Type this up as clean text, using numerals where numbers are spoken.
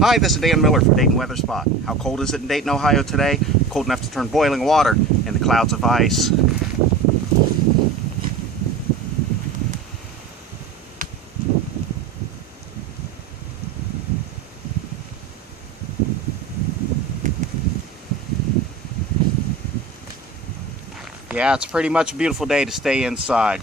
Hi, this is Dan Miller from Dayton Weather Spot. How cold is it in Dayton, Ohio today? Cold enough to turn boiling water into clouds of ice. Yeah, it's pretty much a beautiful day to stay inside.